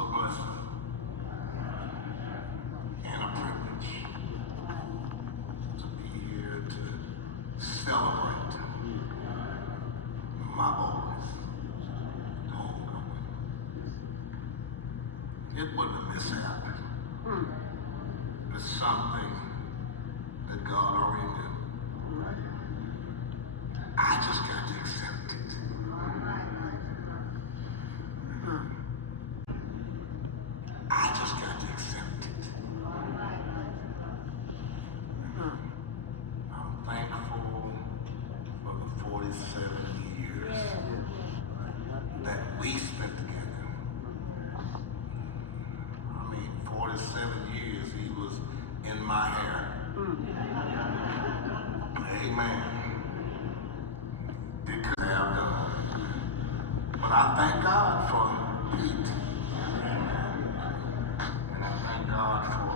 a blessing and a privilege to be here to celebrate my boys, Homegoing. It wasn't a mishap. It's something that God already knew. I just got to accept it. I just got to accept it. I'm thankful for the 47 years that we spent together. I mean, 47 years he was in my hair. Amen. It could have done. But I thank God for Pete. And I thank God for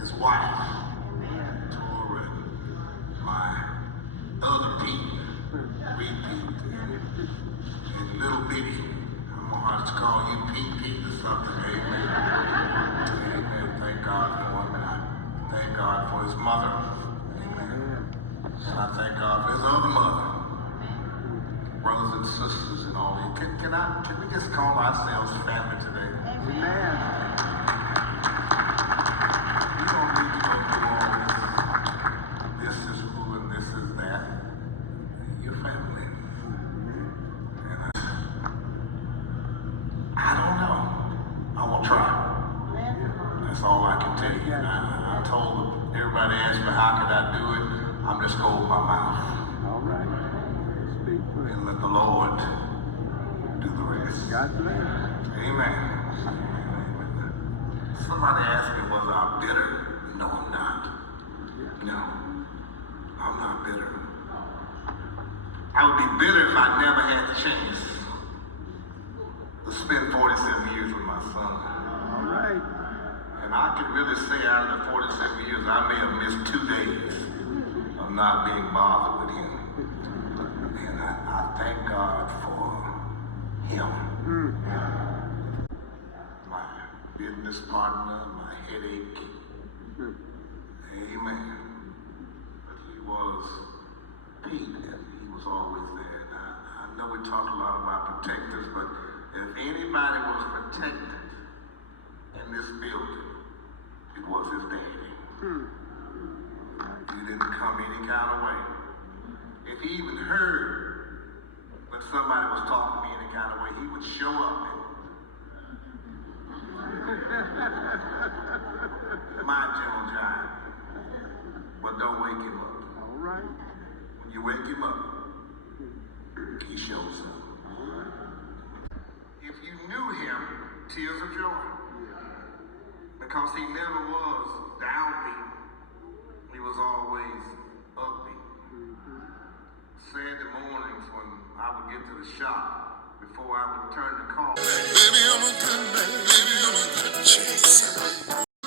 his wife, Tori, my other Pete, repeat, and little bitty. I'm gonna have to call you Pete or something. Amen. Amen. Thank God for him. And I thank God for his mother. Amen. And I thank God for his other mother. Brothers and sisters and all that. Can we just call ourselves family today? Amen. You don't need to go through all this. This is who and this is that. You're family. And I don't know. I will try. That's all I can tell you. I told everybody asked me how could I do it. I'm just going to open my mouth. All right. And let the Lord do the rest. God bless. Amen. Somebody asked me, was I bitter? No, I'm not. No, I'm not bitter. I would be bitter if I never had the chance to spend 47 years with my son. All right. And I can really say out of the 47 years, I may have missed 2 days of not being bothered with him. And I thank God for him. My business partner, my headache. Amen. But he was Pete, and he was always there. And I know we talk a lot about protectors, but if anybody was protected in this building, it was his daddy. He didn't come any kind of way. If he even heard when somebody was talking to me any kind of way, he would show up and mind your own giant. But don't wake him up. All right. When you wake him up, he shows up. If you knew him, tears of joy. Because he never was downbeat. He was always upbeat. Saturday mornings when I would get to the shop before I would turn the car. Baby, I'm a good man. Baby, I'm a good chaser.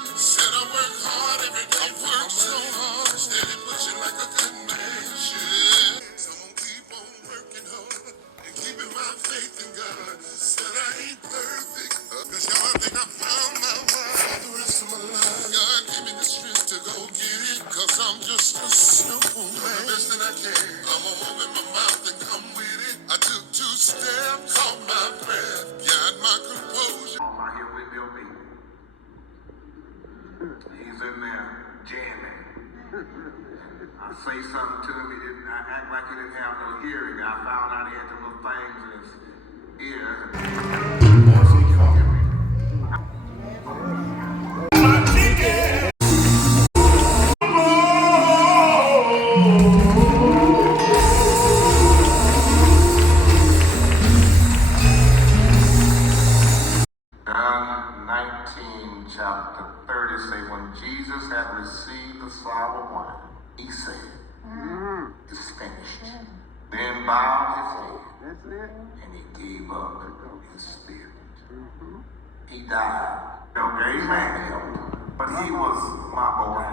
Said I work hard every day. I work so hard, steady pushing like a good man should. So I'm gonna keep on working hard and keeping my faith in God. Said I ain't perfect, cause y'all think I found my wife for the rest of my life. God gave me the strength to go get it, cause I'm just a simple man. The best that I can. I'm gonna open my mouth and come with it. I took 2 steps, caught my breath, got my composure. I hear Wendell B. He's in there jamming. I say something to him, I act like he didn't have no hearing. I found out he had them little things in his ear. What's he calling me? John 19, chapter 30 say, when Jesus had received the sour wine, he said, it's finished. Then bowed his head, That's it. and he gave up his spirit. He died. Amen. But he was my boy.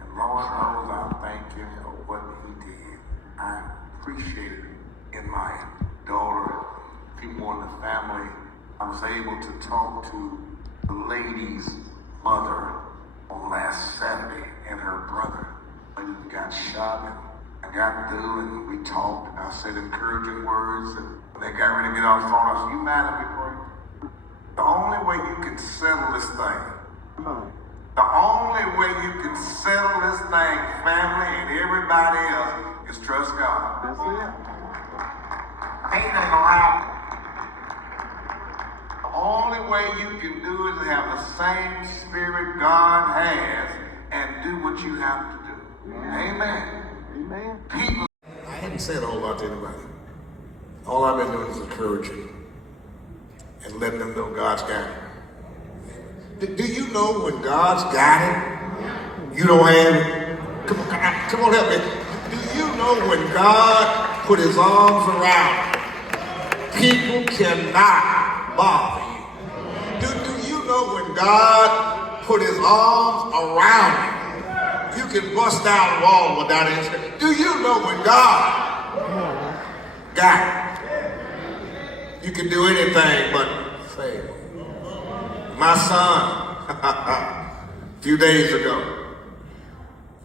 And Lord knows I thank him for what he did. I appreciate it in my daughter, people in the family, I was able to talk to the lady's mother on last Saturday and her brother. They got shot, and I got through and we talked, and I said encouraging words, and when they got ready to get on the phone, I said, "You mad at me, Corey? The only way you can settle this thing, the only way you can settle this thing, family and everybody else, is trust God. That's it. Ain't that gonna happen? The only way you can do it is have the same spirit God has and do what you have to do. Amen. Amen. People, I hadn't said a whole lot to anybody. All I've been doing is encouraging and letting them know God's got it. Do you know when God's got it, you don't have it? Come on, help me. Do you know when God put his arms around you, people cannot bother you? Do you know when God put his arms around you, you can bust down a wall without any? Do you know when God got it, you can do anything but fail? My son, a few days ago,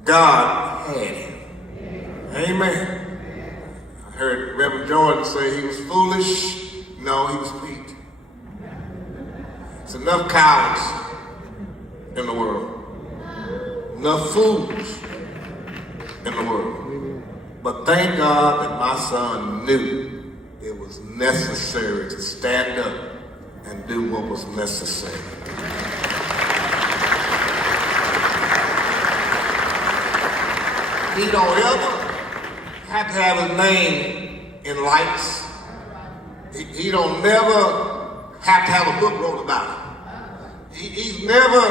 God had him. Amen. I heard Reverend Jordan say he was foolish. No, he was weak. There's enough cowards in the world. Enough fools in the world. But thank God that my son knew it was necessary to stand up and do what was necessary. He don't ever have to have his name in lights. He don't never have to have a book wrote about it. He's never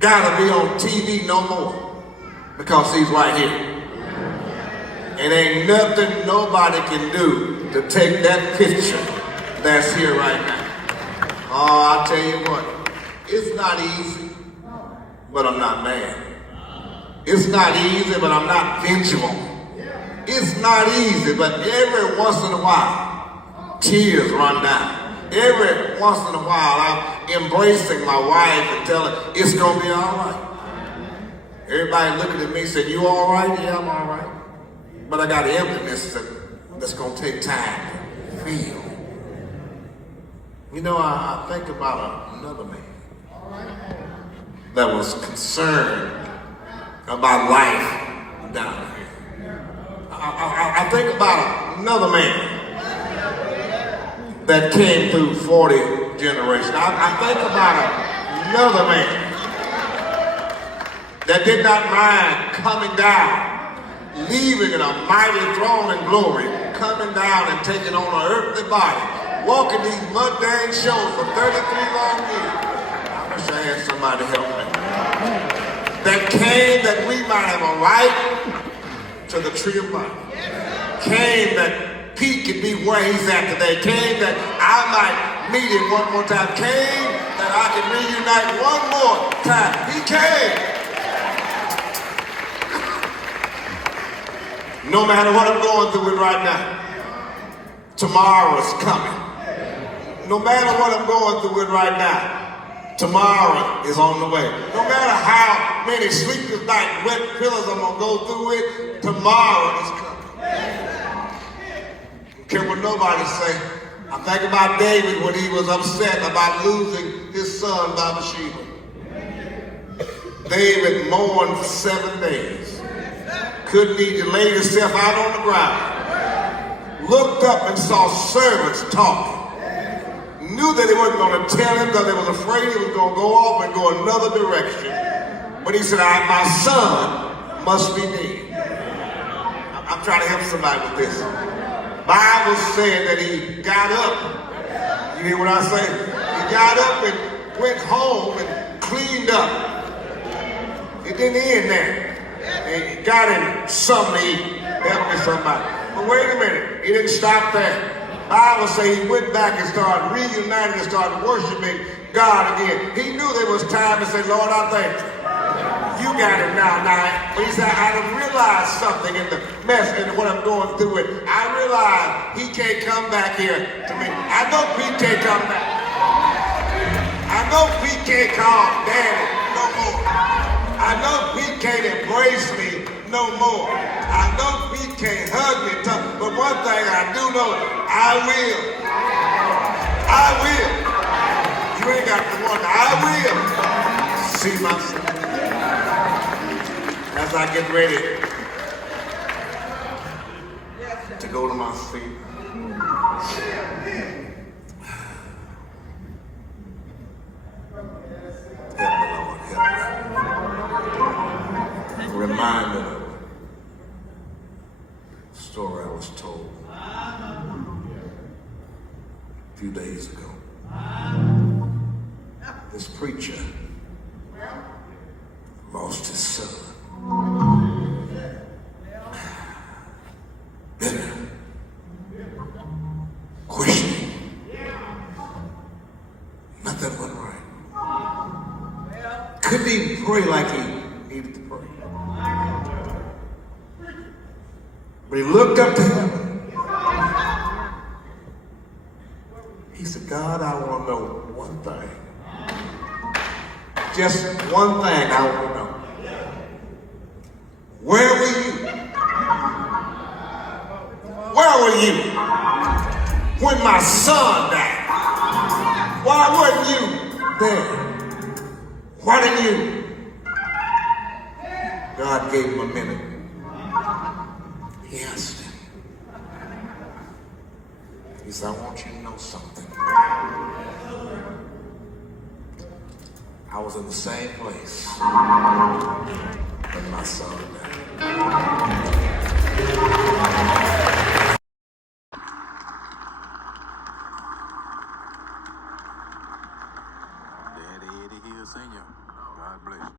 got to be on TV no more because he's right here. And ain't nothing nobody can do to take that picture that's here right now. Oh, I'll tell you what, it's not easy, but I'm not mad. It's not easy, but I'm not vengeful. It's not easy, but every once in a while, tears run down. Every once in a while, I'm embracing my wife and telling her it's gonna be all right. Everybody looking at me and saying, "You all right?" "Yeah, I'm all right." But I got an emptiness that's gonna take time to feel. You know, I think about another man that was concerned about life down here. I think about another man that came through 40 generations. I think about another man that did not mind coming down, leaving in a mighty throne and glory, coming down and taking on an earthly body, walking these mundane shows for 33 long years. I wish I had somebody to help me. That came that we might have a right to the tree of life. Came that Pete could be where he's at today. Came that I might meet him one more time. Came that I could reunite one more time. He came. No matter what I'm going through it right now, tomorrow's coming. No matter what I'm going through it right now, tomorrow is on the way. No matter how many sleepless nights, wet pillows I'm going to go through it, tomorrow is coming. Don't care what nobody say. I think about David when he was upset about losing his son Bathsheba. David mourned for 7 days. Couldn't even lay himself out on the ground. Looked up and saw servants talking. Knew that they weren't going to tell him because they was afraid he was going to go off and go another direction. But he said, my son must be dead. I'm trying to help somebody with this. Bible said that he got up. You hear what I say? He got up and went home and cleaned up. It didn't end there. He got him something to eat. Help me somebody. But wait a minute. He didn't stop there. Bible say he went back and started reuniting and started worshiping God again. He knew there was time to say, Lord, I thank you. You got him now. But he said, I realized something in the mess in what I'm going through with. I realize he can't come back here to me. I know Pete can't come back. I know Pete can't call Daddy no more. I know Pete can't embrace me no more. I know Pete can't hug me tough, but one thing I do know, I will. I will. You ain't got to wonder. I will see myself as I get ready to go to my seat. Help me, Lord, help me. Reminded of a story I was told a few days ago. This preacher lost his son. Bitter. Questioning. Nothing went right. Couldn't even pray like he needed to pray. But he looked up to heaven. He said, God, I want to know one thing. Just one thing I want to know. Where were you? Where were you when my son died? Why weren't you there? Why didn't you? God gave him a minute. He asked him. He said, I want you to know something. I was in the same place when my son died. Daddy Eddie Hill Sr. God bless you.